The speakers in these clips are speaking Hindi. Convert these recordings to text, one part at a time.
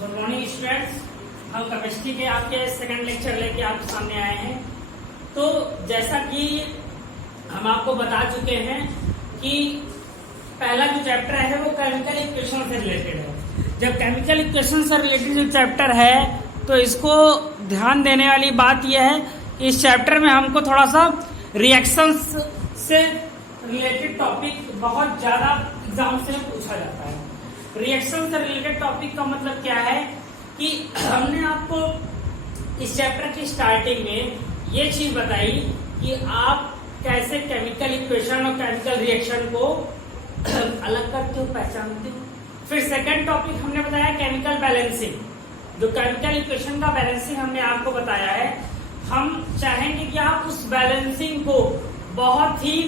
Good morning students. हम केमिस्ट्री के आपके सेकंड लेक्चर लेके आपके सामने आए हैं। तो जैसा कि हम आपको बता चुके हैं कि पहला जो चैप्टर है वो केमिकल इक्वेशन से रिलेटेड है। जब केमिकल इक्वेशन से रिलेटेड जो चैप्टर है तो इसको ध्यान देने वाली बात यह है कि इस चैप्टर में हमको थोड़ा सा रिएक्शंस से रिलेटेड टॉपिक बहुत ज्यादा एग्जाम से पूछा जाता है। रिएक्शन से रिलेटेड टॉपिक का मतलब क्या है कि हमने आपको इस चैप्टर की स्टार्टिंग में ये चीज बताई कि आप कैसे केमिकल इक्वेशन और केमिकल रिएक्शन को अलग करते हो, पहचानते हो। फिर सेकंड टॉपिक हमने बताया केमिकल बैलेंसिंग। जो केमिकल इक्वेशन का बैलेंसिंग हमने आपको बताया है, हम चाहेंगे कि आप उस बैलेंसिंग को बहुत ही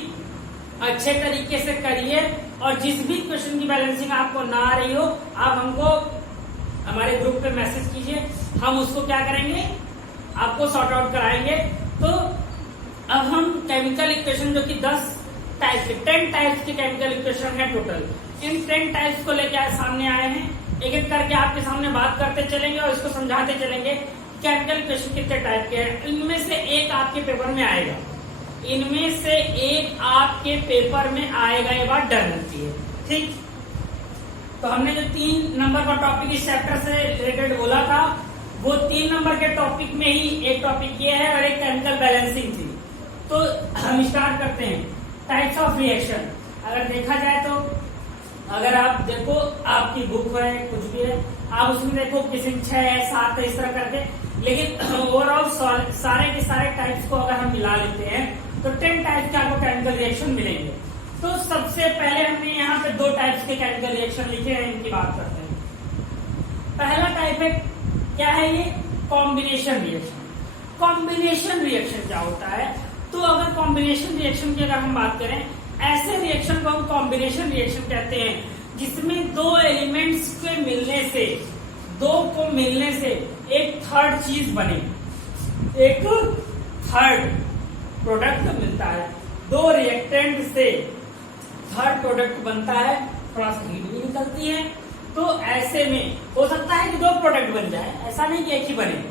अच्छे तरीके से करिए और जिस भी क्वेश्चन की बैलेंसिंग आपको ना आ रही हो आप हमको हमारे ग्रुप पे मैसेज कीजिए, हम उसको क्या करेंगे, आपको सॉर्ट आउट कराएंगे। तो अब हम केमिकल इक्वेशन जो कि 10 टाइप्स के केमिकल इक्वेशन है टोटल, इन 10 टाइप्स को लेकर सामने आए हैं। एक एक करके आपके सामने बात करते चलेंगे और इसको समझाते चलेंगे केमिकल इक्वेशन कितने टाइप के हैं। इनमें से एक आपके पेपर में आएगा, इनमें से एक आपके पेपर में आएगा, ये बात डर लगती है। ठीक, तो हमने जो 3 नंबर का टॉपिक इस चैप्टर से रिलेटेड बोला था वो 3 नंबर के टॉपिक में ही एक टॉपिक ये है और एक केमिकल बैलेंसिंग थी। तो हम स्टार्ट करते हैं टाइप्स ऑफ रिएक्शन। अगर देखा जाए तो अगर आप देखो आपकी बुक है कुछ भी है, आप उसमें देखो किसी 6 है 7 है इस तरह करके, लेकिन ओवरऑल सारे के सारे टाइप्स को अगर हम मिला लेते हैं तो 10 टाइप के आपको केमिकल रिएक्शन मिलेंगे। तो सबसे पहले हमने यहाँ पे 2 टाइप्स के केमिकल रिएक्शन लिखे हैं, इनकी बात करते हैं। पहला टाइप है क्या है, ये कॉम्बिनेशन रिएक्शन। कॉम्बिनेशन रिएक्शन क्या होता है, तो अगर कॉम्बिनेशन रिएक्शन की अगर हम बात करें, ऐसे रिएक्शन को हम कॉम्बिनेशन रिएक्शन कहते हैं जिसमें 2 एलिमेंट्स के मिलने से, 2 को मिलने से एक थर्ड चीज बने, एक थर्ड प्रोडक्ट मिलता है। 2 रिएक्टेंट से थर्ड प्रोडक्ट बनता है, थोड़ा सा हीट भी निकलती है। तो ऐसे में हो सकता है कि 2 प्रोडक्ट बन जाए, ऐसा नहीं कि एक ही बने,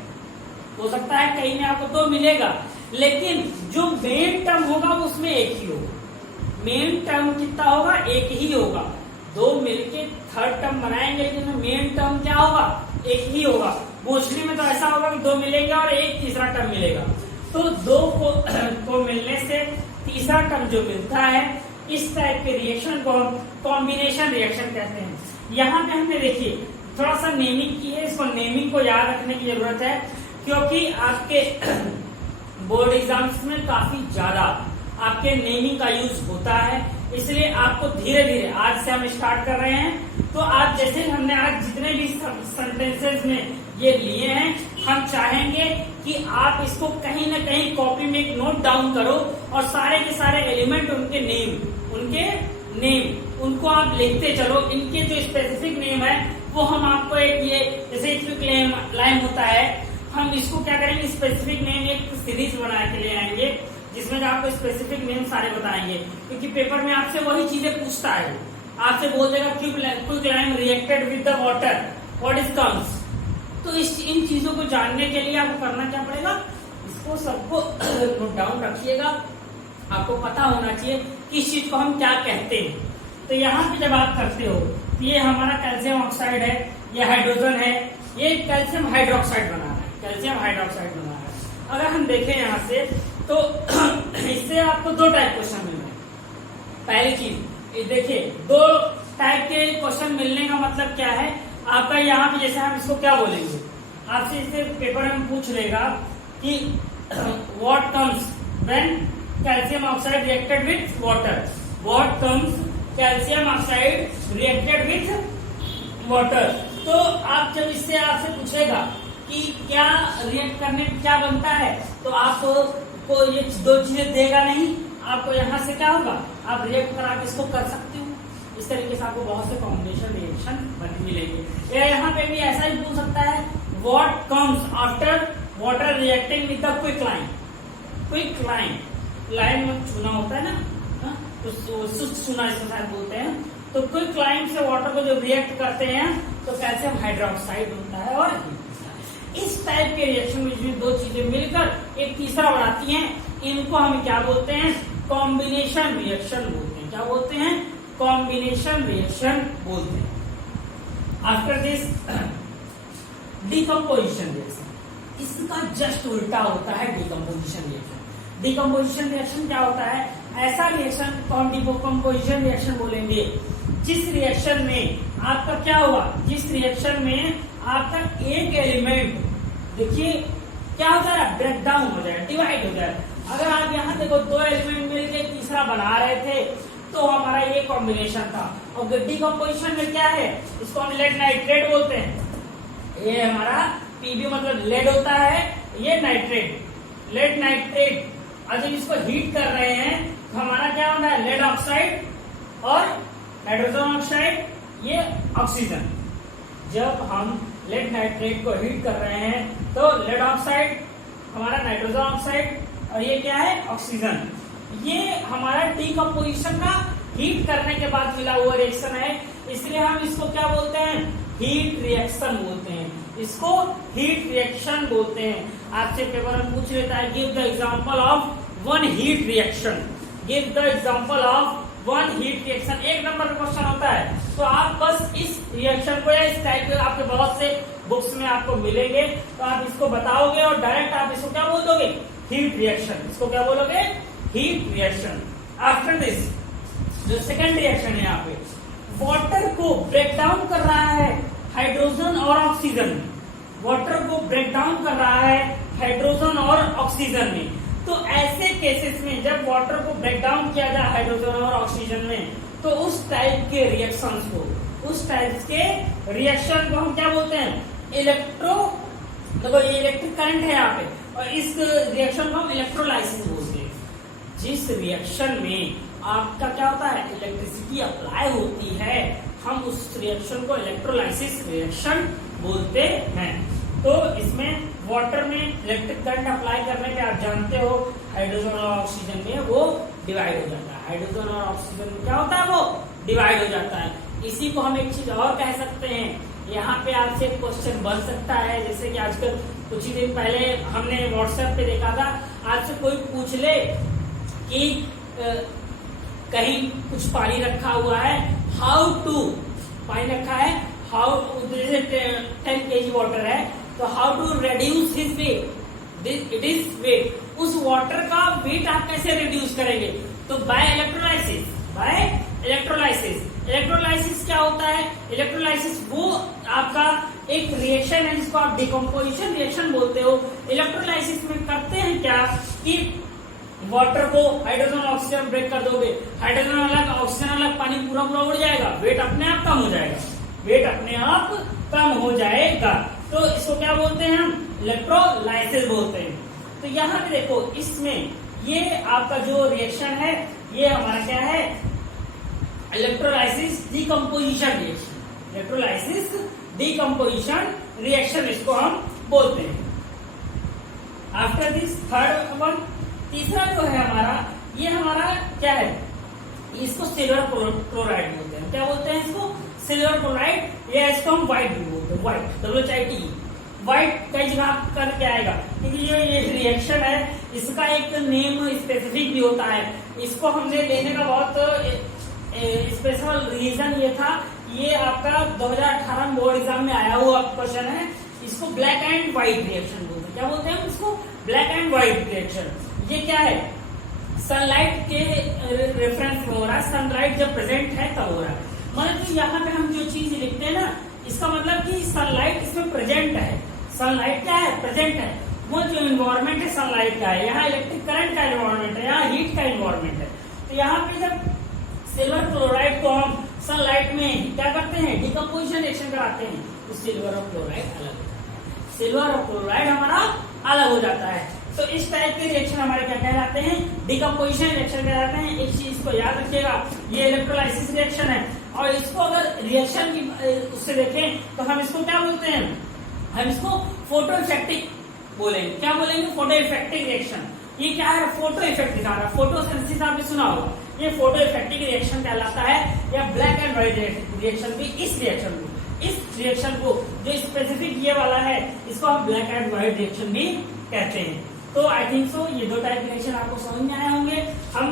हो सकता है कहीं में आपको 2 मिलेगा, लेकिन जो मेन टर्म होगा वो उसमें एक ही होगा। मेन टर्म कितना होगा, एक ही होगा। 2 मिलके थर्ड टर्म बनाएंगे लेकिन मेन टर्म क्या होगा, एक ही होगा। मोस्टली में तो ऐसा होगा कि 2 मिलेंगे और एक तीसरा टर्म मिलेगा। तो 2 को मिलने से तीसरा टर्म जो मिलता है, इस टाइप के रिएक्शन को हम कॉम्बिनेशन रिएक्शन कहते हैं। यहाँ पे हमने देखिए थोड़ा सा नेमिंग की है, इसको नेमिंग को याद रखने की जरूरत है क्योंकि आपके बोर्ड एग्जाम्स में काफी ज्यादा आपके नेमिंग का यूज होता है। इसलिए आपको धीरे धीरे आज से हम स्टार्ट कर रहे हैं। तो आज जैसे हमने आज जितने भी सेंटेंसेस में ये लिए हैं, हम चाहेंगे कि आप इसको कहीं ना कहीं कॉपी में एक नोट डाउन करो और सारे के सारे एलिमेंट उनके नेम उनको आप लिखते चलो। इनके जो स्पेसिफिक नेम है वो हम आपको एक ये जैसे स्पेसिफिक लाइन होता है, हम इसको क्या करेंगे, स्पेसिफिक नेम एक सीरीज बना के ले आएंगे जिसमें आपको स्पेसिफिक नेम सारे बताएंगे। क्योंकि पेपर में आपसे वही चीजें पूछता है, आपसे बोल देगा quick lime reacted with the water, what is comes. तो इन चीजों को जानने के लिए आपको करना क्या पड़ेगा, इसको सबको नोट डाउन रखिएगा। आपको पता होना चाहिए कि इस चीज को हम क्या कहते हैं। तो यहाँ पे जब आप करते हो, ये हमारा कैल्शियम ऑक्साइड है, ये हाइड्रोजन है, ये कैल्शियम हाइड्रोक्साइड बना रहा है, कैल्शियम हाइड्रोक्साइड बना रहा है। अगर हम देखें यहाँ से तो इससे आपको 2 टाइप क्वेश्चन मिल रहे हैं। पहली चीज देखिए, 2 टाइप के क्वेश्चन मिलने का मतलब क्या है आपका, यहाँ पे जैसे हम इसको क्या बोलेंगे, आपसे इसे पेपर में पूछ लेगा कि what comes when calcium oxide reacted with water, what comes calcium oxide reacted with water. तो आप जब इससे आपसे पूछेगा कि क्या रिएक्ट करने क्या बनता है, तो आपको ये 2 चीजें देगा नहीं, आपको यहाँ से क्या होगा, आप रिएक्ट करा के इसको कर सकते हो। इस तरीके से आपको बहुत से कॉम्बिनेशन रिएक्शन मिलेंगे। या यहाँ पे भी ऐसा ही पूछ सकता है, what comes after water reacting with the quick line. Quick line, line में चुना होता है ना, तो शुष्क चुना इसको शायद बोलते हैं। तो क्विकलाइम से वाटर को जब रिएक्ट करते हैं तो कैल्शियम हाइड्रोक्साइड होता है और इस टाइप के रिएक्शन में जो दो चीजें मिलकर एक तीसरा बनाती हैं, इनको हम क्या बोलते हैं? कॉम्बिनेशन रिएक्शन बोलते हैं। क्या बोलते हैं? कॉम्बिनेशन रिएक्शन बोलते हैं। आफ्टर दिस डिकम्पोजिशन रिएक्शन, इसका जस्ट उल्टा होता है डिकम्पोजिशन रिएक्शन। डिकम्पोजिशन रिएक्शन क्या होता है? ऐसा रिएक्शन को हम डिकम्पोजिशन रिएक्शन बोलेंगे जिस रिएक्शन में आपका क्या हुआ, जिस रिएक्शन में आपका एक एलिमेंट, देखिए क्या हो जाए, ब्रेक डाउन हो जाए, डिवाइड हो जाए। अगर आप यहाँ देखो दो एलिमेंट मिलकर तीसरा बना रहे थे तो हमारा ये कॉम्बिनेशन था। और डिकम्पोजिशन में क्या है, इसको हम लेड नाइट्रेट बोलते हैं। ये हमारा पीबी मतलब लेड होता है, ये नाइट्रेट, लेड नाइट्रेट। और जब इसको हीट कर रहे हैं तो हमारा क्या होता है? लेड ऑक्साइड और हाइड्रोजन ऑक्साइड, ये ऑक्सीजन। जब हम लेड नाइट्रेट को हीट कर रहे हैं तो लेड ऑक्साइड हमारा नाइट्रोजन ऑक्साइड और ये क्या है? ऑक्सीजन। ये हमारा डिकम्पोजिशन का हीट करने के बाद मिला हुआ रिएक्शन है, इसलिए हम इसको क्या बोलते हैं? हीट रिएक्शन बोलते हैं। इसको हीट रिएक्शन बोलते हैं। आपसे पेपर में पूछ लेता है, give the example of one heat reaction, give the example of one heat reaction, एक नंबर का क्वेश्चन होता है। तो आप बस इस रिएक्शन को या इस टाइप के आपके बहुत से बुक्स में आपको मिलेंगे, तो आप इसको बताओगे और डायरेक्ट आप इसको क्या बोल दोगे? Heat reaction. इसको क्या बोलोगे? Heat reaction. आफ्टर दिस जो सेकेंड रिएक्शन है, यहाँ पे वाटर को ब्रेक डाउन कर रहा है हाइड्रोजन और ऑक्सीजन, वाटर को ब्रेक डाउन कर रहा है हाइड्रोजन और ऑक्सीजन में। तो ऐसे केसेस में जब वाटर को ब्रेक डाउन किया जाए हाइड्रोजन और ऑक्सीजन में, तो उस टाइप के रिएक्शंस को, उस टाइप के रिएक्शन को हम क्या बोलते हैं? इलेक्ट्रो, देखो ये इलेक्ट्रिक करंट है यहाँ पे, और इस रिएक्शन को हम इलेक्ट्रोलाइसिस बोलते हैं। जिस रिएक्शन में आपका क्या होता है? इलेक्ट्रिसिटी अप्लाई होती है, हम उस रिएक्शन को इलेक्ट्रोलाइसिस रिएक्शन बोलते हैं। तो इसमें वाटर में इलेक्ट्रिक करंट अप्लाई करने के आप जानते हो हाइड्रोजन और ऑक्सीजन में वो डिवाइड हो जाता है। हाइड्रोजन और ऑक्सीजन में क्या होता है? वो डिवाइड हो जाता है। इसी को हम एक चीज और कह सकते हैं, यहाँ पे आपसे एक क्वेश्चन बन सकता है, जैसे कि आजकल कुछ ही दिन पहले हमने व्हाट्सएप पे देखा था, आपसे कोई पूछ ले कि कहीं कुछ पानी रखा हुआ है, हाउ टू, पानी रखा है, हाउ, जैसे 10 kg वाटर है, तो how to reduce his weight, it is weight. उस वाटर का वेट आप कैसे रिड्यूस करेंगे? तो by electrolysis, by electrolysis. Electrolysis क्या होता है? इलेक्ट्रोलाइसिस वो आपका एक रिएक्शन है जिसको आप डिकम्पोजिशन रिएक्शन बोलते हो। इलेक्ट्रोलाइसिस में करते हैं क्या कि वाटर को हाइड्रोजन ऑक्सीजन ब्रेक कर दोगे, हाइड्रोजन अलग ऑक्सीजन अलग, पानी पूरा पूरा उड़ जाएगा, वेट अपने आप कम हो जाएगा, वेट अपने आप कम हो जाएगा। तो इसको क्या बोलते हैं? हम इलेक्ट्रोलाइसिस बोलते हैं। तो यहाँ पे देखो, इसमें ये आपका जो रिएक्शन है ये हमारा क्या है? Electrolysis decomposition reaction, electrolysis decomposition reaction इसको हम बोलते हैं। आफ्टर दिस थर्ड वन, तीसरा जो है हमारा, ये हमारा क्या है? इसको सिल्वर क्लोराइड बोलते हैं। क्या बोलते हैं इसको? सिल्वर क्लोराइड, या इसको हम व्हाइट भी बोलते हैं, व्हाइट, WHIT। व्हाइट कई जगह कर के आएगा, क्योंकि ये रिएक्शन है, इसका एक नेम स्पेसिफिक भी होता है। इसको हमने लेने का बहुत स्पेशल रीजन ये था, ये आपका 2018 बोर्ड एग्जाम में आया हुआ क्वेश्चन है। इसको ब्लैक एंड व्हाइट रिएक्शन बोलते हैं। क्या बोलते हैं इसको? Black and white reaction. ये क्या है? सनलाइट के रेफरेंस में हो रहा है, सनलाइट जब प्रेजेंट है तब हो रहा है। मतलब कि यहाँ पे हम जो चीज लिखते हैं ना, इसका मतलब कि सनलाइट इसमें प्रेजेंट है। सनलाइट क्या है? प्रेजेंट है। वो जो इन्वायरमेंट है सनलाइट का है, यहाँ इलेक्ट्रिक करंट का इन्वायरमेंट है, यहाँ हीट का इन्वायरमेंट है। तो यहाँ पे जब सिल्वर क्लोराइड को हम सनलाइट में क्या करते हैं? डिकम्पोजिशन रिएक्शन कराते हैं, तो सिल्वर और क्लोराइड अलग हो जाता है, सिल्वर और क्लोराइड हमारा अलग हो जाता है। तो इस टाइप के रिएक्शन हमारे क्या कहलाते हैं? डिकम्पोजिशन रिएक्शन कहलाते हैं। एक चीज को याद रखिएगा, ये इलेक्ट्रोलाइसिस रिएक्शन है, और इसको अगर रिएक्शन की उससे देखें तो हम इसको क्या बोलते हैं? हम इसको फोटो इफेक्टिव बोलेंगे। क्या बोलेंगे? Photo effective reaction. ये क्या है? फोटो इफेक्ट दिखा रहा है, फोटोसिंथेसिस आपने सुना होगा। ये फोटो इफेक्टिव रिएक्शन कहलाता है, या ब्लैक एंड व्हाइट रिएक्शन भी। इस रिएक्शन को जो स्पेसिफिक ये वाला है इसको हम ब्लैक एंड व्हाइट रिएक्शन भी कहते हैं। तो आई थिंक सो ये 2 टाइप रिएक्शन आपको समझ में आए होंगे। हम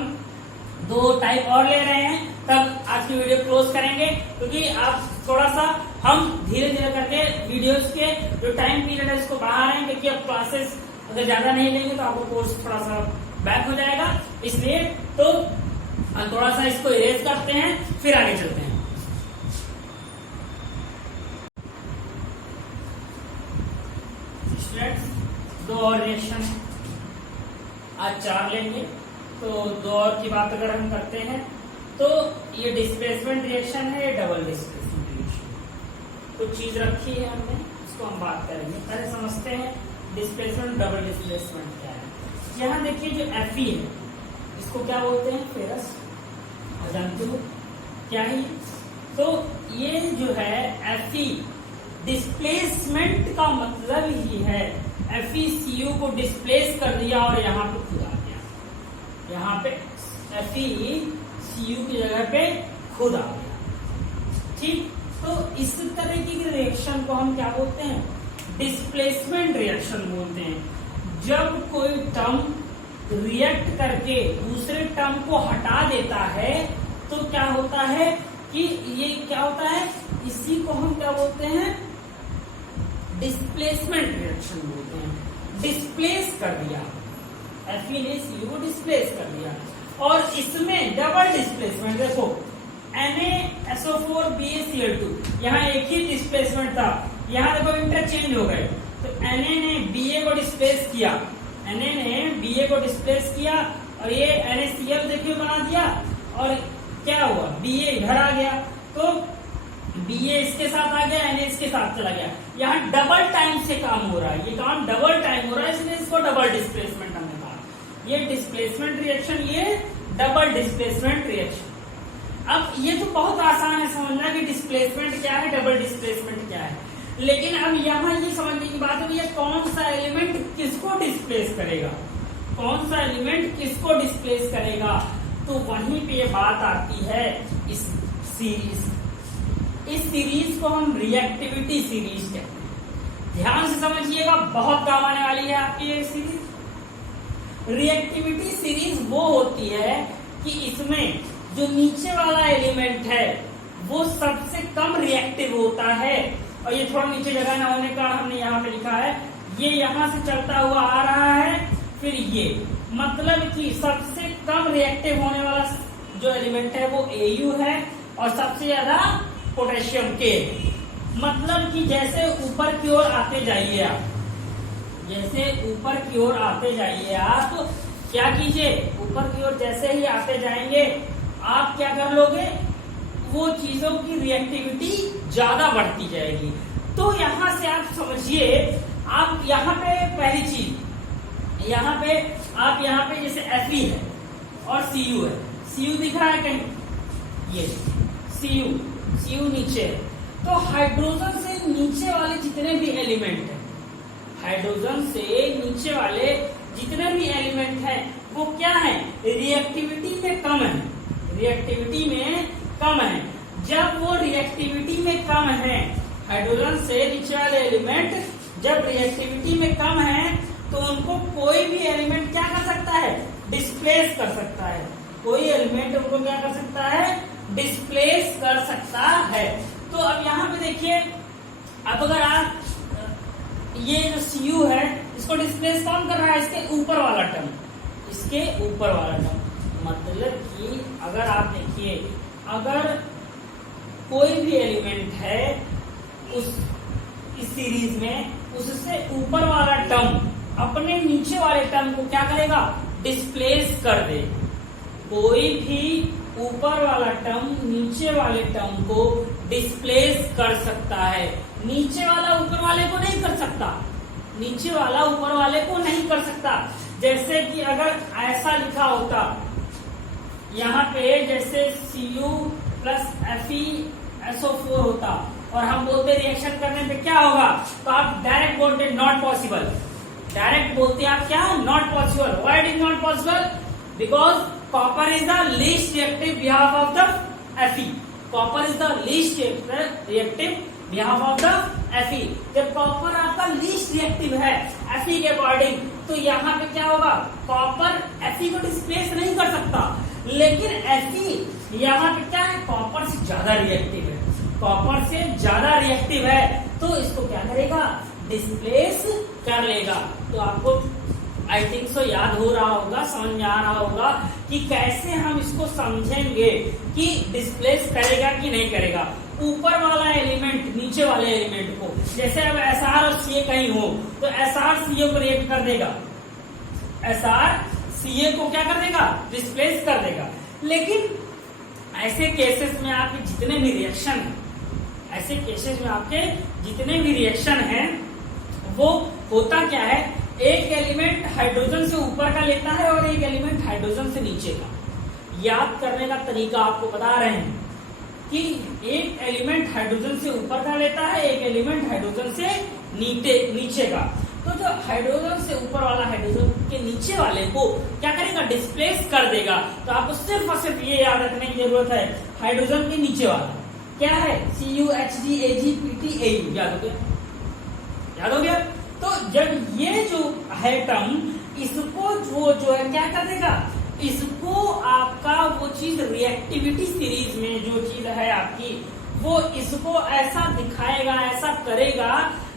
2 टाइप और ले रहे हैं, तब आज की वीडियो क्लोज करेंगे, क्योंकि आप थोड़ा सा हम धीरे धीरे करके वीडियोस के जो टाइम पीरियड है इसको बढ़ा रहे हैं, क्योंकि अब क्लासेस अगर ज्यादा नहीं लेंगे तो आपको कोर्स थोड़ा सा बैक हो जाएगा। इसलिए तो हम थोड़ा सा इसको इरेज करते हैं, फिर आगे चलते हैं। स्टूडेंट्स 2 और रिएक्शन है, आज 4 लेंगे, तो 2 और की बात अगर हम करते हैं तो ये डिस्प्लेसमेंट रिएक्शन है, ये डबल डिस्प्लेसमेंट रिएक्शन। तो चीज रखी है हमने, इसको हम बात करेंगे। पहले समझते हैं डिस्प्लेसमेंट डबल डिस्प्लेसमेंट क्या है। यहाँ देखिए जो Fe है इसको क्या बोलते हैं, फेरस अजंतु क्या है। तो ये जो है Fe डिस्प्लेसमेंट का मतलब ही है FeCu को डिस्प्लेस कर दिया और यहाँ पे खुद आ गया। यहाँ पे FeCu की जगह पे खुद आ गया। ठीक, तो इस तरह की रिएक्शन को हम क्या बोलते हैं, डिस्प्लेसमेंट रिएक्शन बोलते हैं। जब कोई टर्म रिएक्ट करके दूसरे टर्म को हटा देता है तो क्या होता है कि ये क्या होता है, इसी को हम क्या बोलते हैं, डिस्प्लेसमेंट रिएक्शन बोलते हैं। डिस्प्लेस कर दिया, Fe ने Cu को डिस्प्लेस कर दिया। और इसमें डबल डिस्प्लेसमेंट देखो, NaSO4 BaCl2, यहाँ एक ही डिस्प्लेसमेंट था, यहाँ देखो इंटरचेंज हो गए। तो Na ने Ba को डिस्प्लेस किया, Na ने Ba को डिस्प्लेस किया और ये NaCl देखिए बना दिया, और क्या हुआ, Ba इधर आ गया, तो Ba इसके साथ आ गया, Na इसके साथ चला गया। यहाँ डबल टाइम से काम हो रहा है, ये काम डबल टाइम हो रहा है, इसलिए इसको डबल डिस्प्लेसमेंट हमने कहा। ये डिस्प्लेसमेंट रिएक्शन, ये डबल डिस्प्लेसमेंट रिएक्शन। अब ये तो बहुत आसान है समझना कि डिस्प्लेसमेंट क्या है, डबल डिस्प्लेसमेंट क्या है, लेकिन अब यहाँ ये समझने की बात है ये कौन सा एलिमेंट किसको डिस्प्लेस करेगा, कौन सा एलिमेंट किसको डिस्प्लेस करेगा। तो वहीं पे ये बात आती है इस सीरीज। इस सीरीज को हम रिएक्टिविटी सीरीज कहते हैं। ध्यान से समझिएगा, बहुत काम आने वाली है आपकी ये सीरीज। रिएक्टिविटी सीरीज वो होती है कि इसमें जो नीचे वाला एलिमेंट है वो सबसे कम रिएक्टिव होता है, और ये थोड़ा नीचे जगह ना होने का हमने यहाँ पे लिखा है, ये यहाँ से चलता हुआ आ रहा है, फिर ये मतलब कि सबसे कम रिएक्टिव होने वाला जो एलिमेंट है वो Au है, और सबसे ज्यादा पोटेशियम K। मतलब कि जैसे ऊपर की ओर आते जाइए आप, जैसे ऊपर की ओर आते जाइए आप, तो क्या कीजिए, ऊपर की ओर जैसे ही आते जाएंगे आप क्या कर लोगे, वो चीजों की रिएक्टिविटी ज्यादा बढ़ती जाएगी। तो यहाँ से आप समझिए, आप यहाँ पे पहली चीज, यहाँ पे आप यहाँ पे जैसे Fe है और Cu है, Cu दिख रहा है कहीं, ये Cu नीचे है, तो हाइड्रोजन से नीचे वाले जितने भी एलिमेंट है, हाइड्रोजन से नीचे वाले जितने भी एलिमेंट है वो क्या है, रिएक्टिविटी में कम है, रिएक्टिविटी में कम है। जब वो रिएक्टिविटी में कम है, हाइड्रोजन से नीचे वाले एलिमेंट जब रिएक्टिविटी में कम है तो उनको कोई भी एलिमेंट क्या कर सकता है, डिस्प्लेस कर सकता है। कोई एलिमेंट उनको क्या कर सकता है, डिस्प्लेस कर सकता है। तो अब यहाँ पे देखिए, अब अगर आप ये जो Cu है इसको डिस्प्लेस कौन कर रहा है, इसके ऊपर वाला टर्म, इसके ऊपर वाला टर्म। मतलब कि अगर आप देखिए, अगर कोई भी एलिमेंट है इस सीरीज में, उससे ऊपर वाला टर्म अपने नीचे वाले टर्म को क्या करेगा, डिस्प्लेस कर दे। कोई भी ऊपर वाला टर्म नीचे वाले टर्म को डिस्प्लेस कर सकता है, नीचे वाला ऊपर वाले को नहीं कर सकता, नीचे वाला ऊपर वाले को नहीं कर सकता। जैसे कि अगर ऐसा लिखा होता यहाँ पे, जैसे Cu प्लस FeSO4 होता और हम बोलते रिएक्शन करने पे क्या होगा, तो आप डायरेक्ट बोलते नॉट पॉसिबल, डायरेक्ट बोलते आप क्या, not possible. Why it is not possible, because copper is the least reactive behalf of the Fe। Copper is the least reactive behalf of the Fe। जब कॉपर आपका लीस्ट रिएक्टिव है Fe के अकॉर्डिंग, तो यहाँ पे क्या होगा, कॉपर Fe को डिस्प्लेस नहीं कर सकता, लेकिन Fe यहाँ पे क्या है, कॉपर से ज्यादा रिएक्टिव है, कॉपर से ज्यादा रिएक्टिव है, तो इसको क्या करेगा, डिस्प्लेस कर लेगा। तो आपको आई थिंक सो याद हो रहा होगा, समझ में आ रहा होगा कि कैसे हम इसको समझेंगे कि डिस्प्लेस करेगा कि नहीं करेगा। ऊपर वाला एलिमेंट नीचे वाले एलिमेंट को, जैसे अब Sr और Ca कहीं हो तो Sr Ca को रिएक्ट कर देगा, Sr Ca को क्या कर देगा, डिस्प्लेस कर देगा। लेकिन ऐसे केसेस में आपके जितने भी रिएक्शन है, ऐसे केसेस में आपके जितने भी रिएक्शन हैं, वो होता क्या है, एक एलिमेंट हाइड्रोजन से ऊपर का लेता है और एक एलिमेंट हाइड्रोजन से नीचे का। याद करने का तरीका आपको बता रहे हैं कि एक एलिमेंट हाइड्रोजन से ऊपर का लेता है, एक एलिमेंट हाइड्रोजन से नीचे का। तो जो हाइड्रोजन से ऊपर वाला हाइड्रोजन के नीचे वाले को क्या करेगा, डिस्प्लेस कर देगा। तो आपको सिर्फ और सिर्फ ये याद रखने की जरूरत है, हाइड्रोजन के नीचे वाला क्या है, CuHdAgPtAu। याद हो गया। तो जब ये जो है टर्म, इसको वो जो है क्या कर देगा, इसको आपका वो चीज रिएक्टिविटी सीरीज में जो चीज है आपकी, वो इसको ऐसा दिखाएगा, ऐसा करेगा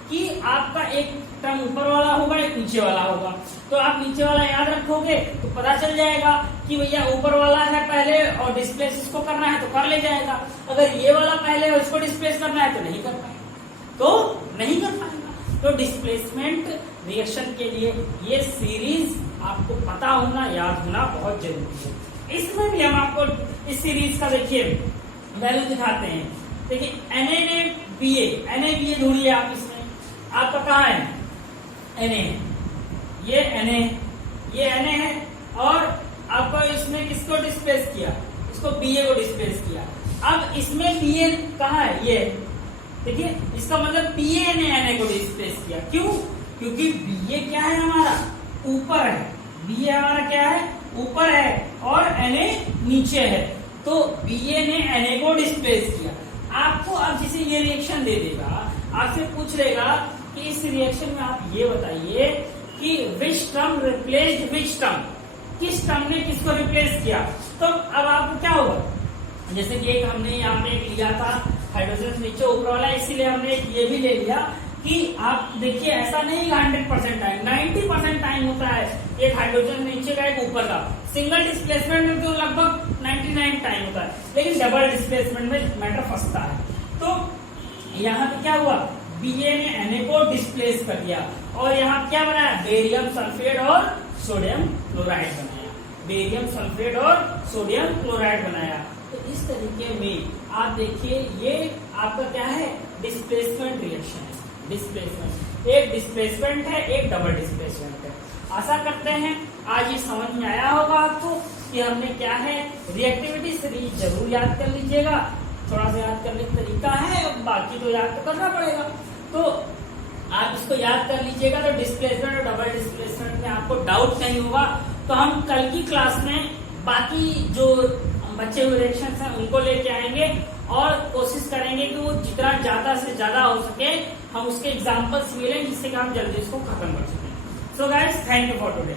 कि आपका एक टर्म ऊपर वाला होगा, एक नीचे वाला होगा। तो आप नीचे वाला याद रखोगे तो पता चल जाएगा कि भैया ऊपर वाला है पहले और डिस्प्लेस इसको करना है तो कर ले जाएगा। अगर ये वाला पहले और इसको डिस्प्लेस करना है तो नहीं कर पाएगा, तो डिस्प्लेसमेंट रिएक्शन के लिए ये सीरीज आपको पता होना, याद होना बहुत जरूरी है। इसमें भी हम आपको इस सीरीज का देखिए वैल्यू दिखाते हैं। देखिए NaBA ढूंढिए आप, इसमें आपका कहाँ है, Na, ये Na है, और आपको इसमें किसको डिस्प्लेस किया, इसको Ba को डिस्प्लेस किया। अब इसमें Ba कहाँ है, ये देखिए, इसका मतलब Ba ने Na को डिस्प्लेस किया। क्यों, क्योंकि Ba क्या है, हमारा ऊपर है, Ba हमारा क्या है, ऊपर है, और Na नीचे है, तो Ba ने Na को डिस्प्लेस किया। आपको अब जैसे ये रिएक्शन दे देगा, आपसे पूछ लेगा कि इस रिएक्शन में आप ये बताइए कि which term replaced which term, किस टर्म ने किसको रिप्लेस किया। तो अब आपको क्या होगा, जैसे कि एक हमने यहाँ पे एक लिया था हाइड्रोजन नीचे ऊपर वाला, इसीलिए हमने ये भी ले लिया कि आप देखिए ऐसा नहीं 100% टाइम, 90% टाइम होता है एक हाइड्रोजन नीचे का एक ऊपर का। सिंगल डिस्प्लेसमेंट में तो लगभग 99 टाइम होता है, लेकिन डबल डिस्प्लेसमेंट में मैटर फंसता है। तो यहाँ पे क्या हुआ, Ba ने Na को डिस्प्लेस कर दिया, और यहाँ क्या बनाया, बेरियम सल्फेट और सोडियम क्लोराइड बनाया, बेरियम सल्फेट और सोडियम क्लोराइड बनाया। तो इस तरीके में आप देखिए ये आपका क्या है, डिस्प्लेसमेंट रिएक्शन है। डिस्प्लेसमेंट, एक डिस्प्लेसमेंट है, एक डबल डिस्प्लेसमेंट है। आशा करते हैं आज ये समझ में आया होगा आपको कि हमने क्या है, रिएक्टिविटी सीरीज जरूर याद कर लीजिएगा। थोड़ा सा याद करने का तरीका है, बाकी तो याद तो करना पड़ेगा। तो आप इसको याद कर लीजिएगा, तो डिस्प्लेसमेंट और डबल डिस्प्लेसमेंट में आपको डाउट नहीं होगा। तो हम कल की क्लास में बाकी जो बचे हुए रिएक्शंस हैं उनको लेके आएंगे, और कोशिश करेंगे कि वो जितना ज्यादा से ज्यादा हो सके हम उसके एग्जाम्पल्स मिलें, जिससे कि हम जल्दी इसको खत्म कर सकें। So guys, thank you for today.